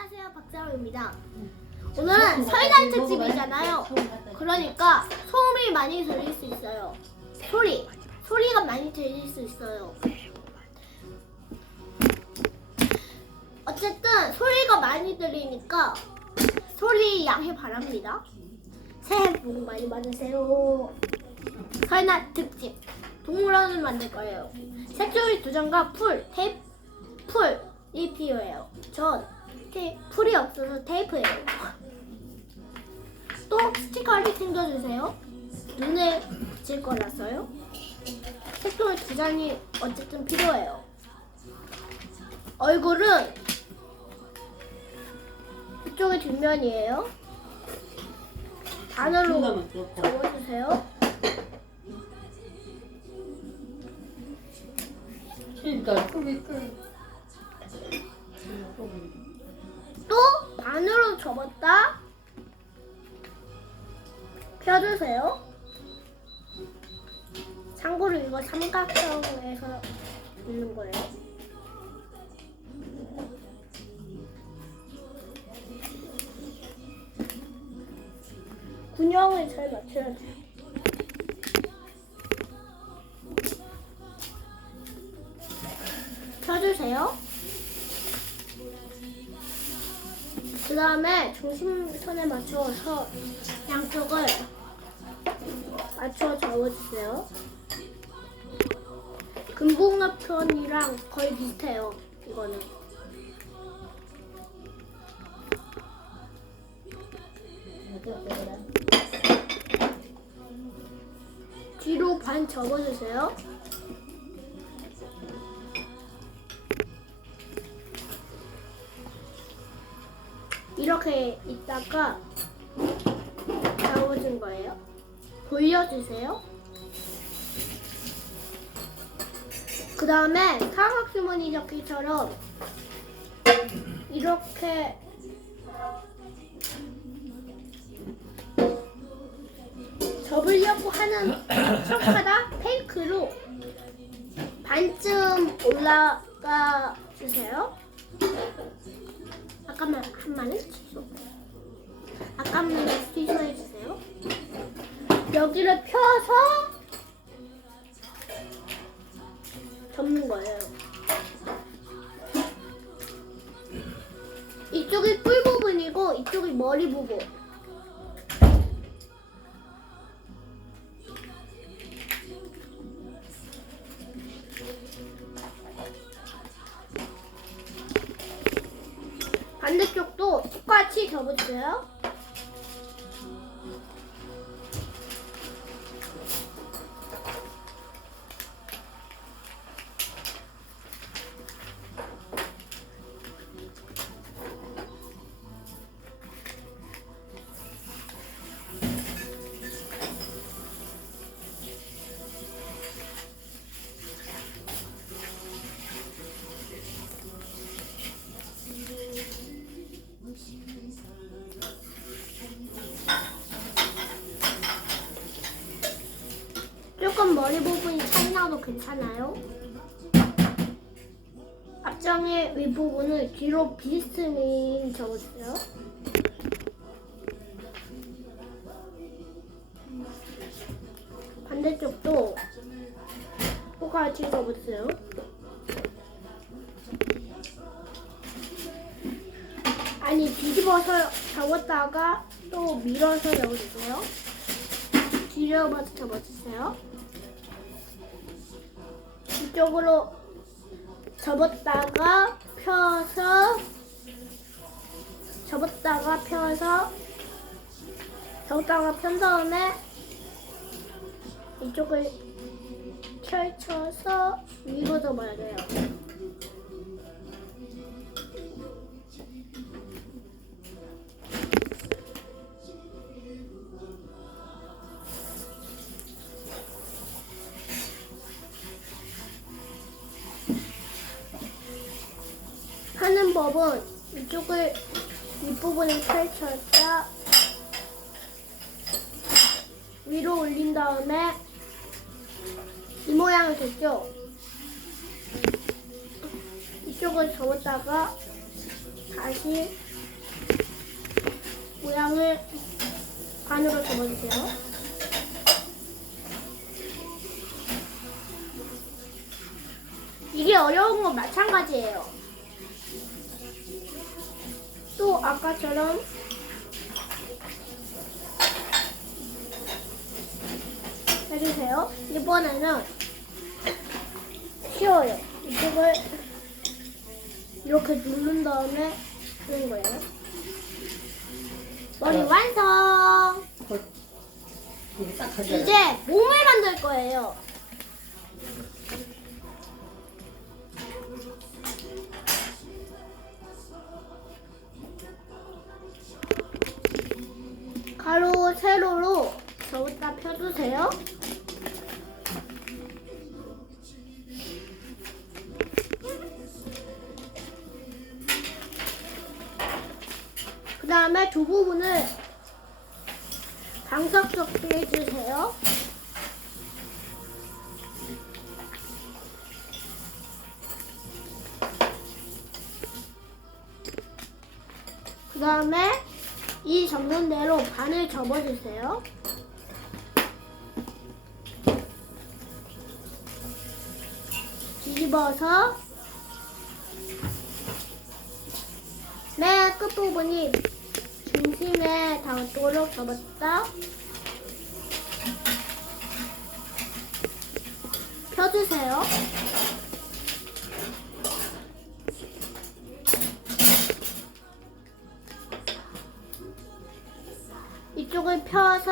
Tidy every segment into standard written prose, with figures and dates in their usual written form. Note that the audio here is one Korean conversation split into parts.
안녕하세요, 박자호입니다. 오늘은 설날 특집이잖아요. 그러니까 소음이 많이 들릴 수 있어요. 소리가 많이 들릴 수 있어요. 어쨌든 소리가 많이 들리니까 소리 양해 바랍니다. 새해 복 많이 받으세요. 설날 특집 동물원을 만들 거예요. 색종이 2장과 풀이 필요해요. 전 풀이 없어서 테이프예요. 또 스티커를 챙겨주세요. 눈에 붙일 거라서요. 색종이 2장이 어쨌든 필요해요. 얼굴은 이쪽에 뒷면이에요. 단어로 적어주세요. 또 반으로 접었다 펴주세요. 참고로 이거 삼각형에서 있는 거예요. 균형을 잘 맞춰야 돼요. 펴주세요. 그 다음에 중심선에 맞춰서 양쪽을 맞춰 접어주세요. 금붕어편이랑 거의 비슷해요. 이거는. 뒤로 반 접어주세요. 이렇게 있다가 접어준 거예요. 돌려주세요. 그 다음에 사각주머니 접기처럼 이렇게 접으려고 하는 척하다 페이크로 반쯤 올라가 주세요. 아까만 한 말은 취소. 아까만 취소해 주세요. 여기를 펴서 접는 거예요. 이쪽이 뿔 부분이고 이쪽이 머리 부분. 반대쪽도 똑같이 접어주세요. 조금 머리 부분이 차이나도 괜찮아요. 앞장의 윗부분을 뒤로 비스듬히 접어주세요. 반대쪽도 똑같이 접어주세요. 아니, 뒤집어서 접었다가 또 밀어서 접어주세요. 뒤집어서 접어주세요. 이쪽으로 접었다가 펴서 편 다음에 이쪽을 펼쳐서 위로 접어야 돼요. 하는 법은 이쪽을 윗부분을 펼쳤다 위로 올린 다음에 이 모양이 됐죠? 이쪽을 접었다가 다시 모양을 반으로 접어주세요. 이게 어려운 건 마찬가지예요. 또 아까처럼 해주세요. 이번에는 쉬워요. 이쪽을 이렇게 누른 다음에 하는 거예요. 머리 완성! 이제 몸을 만들 거예요. 가로, 세로로 저기다 펴주세요. 그 다음에 두 부분을 방석 섞기 해주세요. 그 다음에 이 접는 대로 반을 접어주세요. 뒤집어서 맨 끝부분이 중심에 닿도록 접었다. 펴주세요. 이쪽을 펴서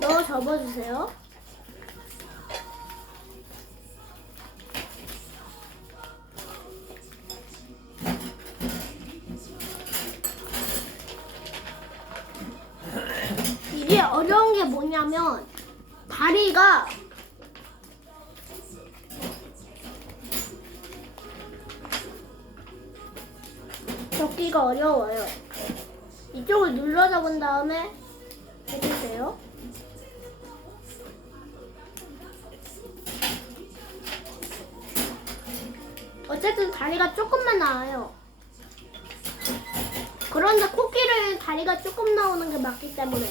넣어 접어주세요. 이게 어려운 게 뭐냐면 다리가 접기가 어려워요. 이쪽을 눌러 잡은 다음에 해주세요. 어쨌든 다리가 조금만 나와요. 그런데 코끼리는 다리가 조금 나오는 게 맞기 때문에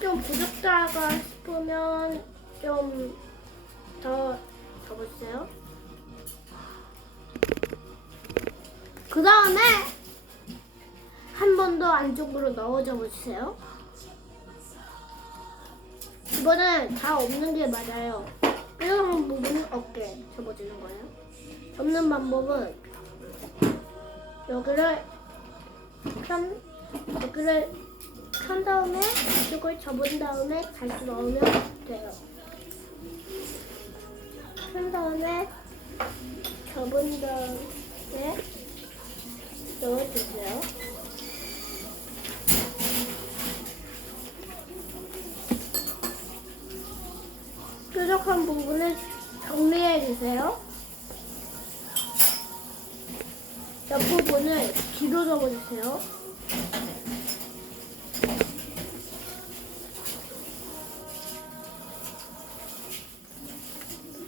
좀 부족하다 싶으면 좀 더 접어주세요. 그 다음에 한 번 더 안쪽으로 넣어 접어주세요. 이거는 다 없는 게 맞아요. 뾰족한 부분은 어깨 접어주는 거예요. 접는 방법은 여기를 편 다음에 이쪽을 접은 다음에 다시 넣으면 돼요. 편 다음에 접은 다음에 넣어주세요. 뾰족한 부분을 정리해 주세요. 옆부분을 뒤로 접어주세요.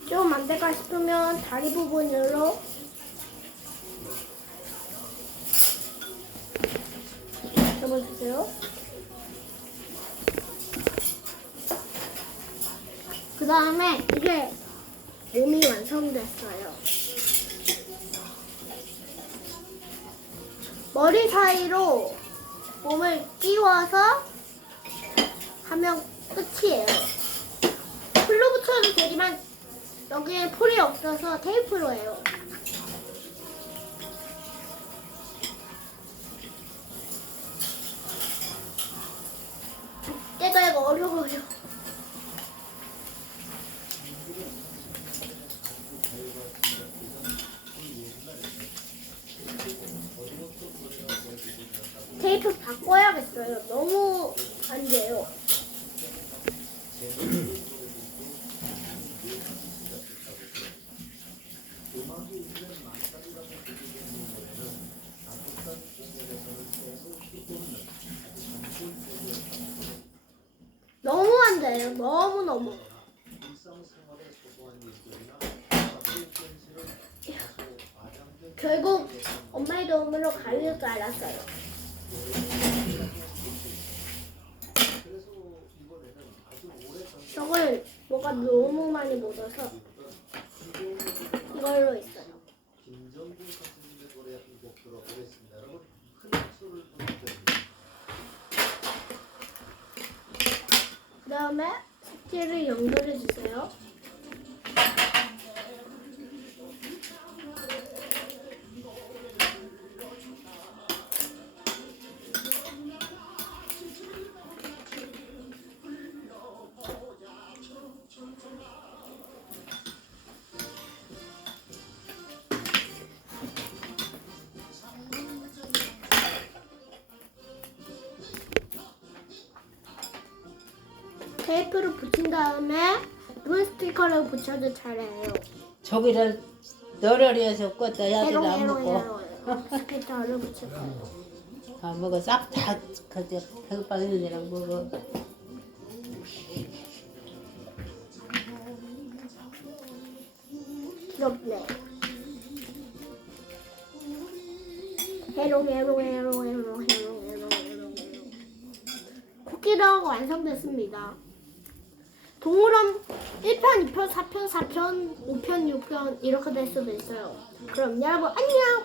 좀 안 될까 싶으면 다리 부분으로 접어주세요. 그 다음에 이게 몸이 완성됐어요. 머리 사이로 몸을 끼워서 하면 끝이에요. 풀로 붙여도 되지만 여기에 풀이 없어서 테이프로 해요. 때가 이거 어려워요. 테이프 바꿔야겠어요. 너무 안 돼요. 너무너무. 결국 엄마의 도움으로 가위를 갈았어요. 저걸 뭐가 너무 많이 묻어서 이걸로 있어요. 그 다음에 색지를 연결해 주세요. 테이프를 붙인 다음에 눈 스티커를 붙여줄 차례예요. 저기를 너러리에서 껐다 야들 안 해롱 먹고 스티커를 붙일 거예요. 다 먹어 싹다 그저 배고파 있는 애랑 먹어. 귀엽네. 해롱. 쿠키가 완성됐습니다. 동물원 1편, 2편, 4편, 4편, 5편, 6편 이렇게 될 수도 있어요. 그럼 여러분 안녕.